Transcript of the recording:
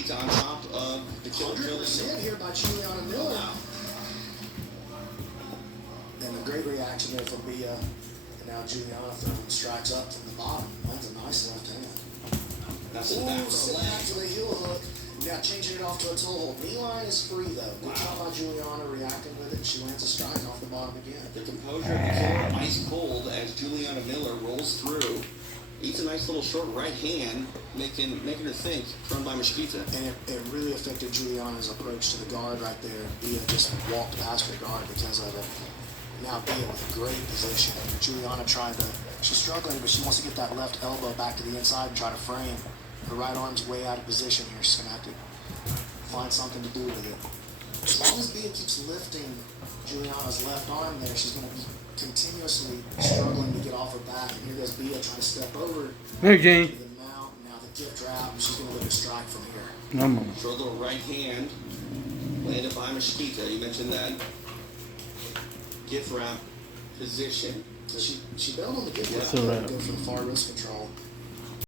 Mesquita on top of the killer 100% here by Juliana Miller. Wow. And a great reaction there from Bia. And now Juliana throwing strikes up from the bottom. Lands a nice left hand. That's the back Sitting leg. back to the heel hook. Now changing it off to a toe hold. Knee line is free though. Good job by Juliana reacting with it. She lands a strike off the bottom again. The composure of the killer, ice cold as Juliana Miller rolls through. Eats a nice little short right hand, making her think, thrown by Mesquita. And it really affected Juliana's approach to the guard right there. Bia just walked past her guard because of it. Now Bia with a great position. And Juliana she's struggling, but she wants to get that left elbow back to the inside and try to frame. Her right arm's way out of position here. She's going to have to find something to do with it. As long as Bia keeps lifting Juliana's left arm there, she's going to be continuously struggling to get off her back. And here goes Bia trying to step over. Hey, Jane. To the mount. Now the gift wrap, and she's going to look a strike from here. Short little right hand, landed by Mesquita. You mentioned that gift wrap position. She bailed on the gift wrap. That's all right. Go for the far wrist control.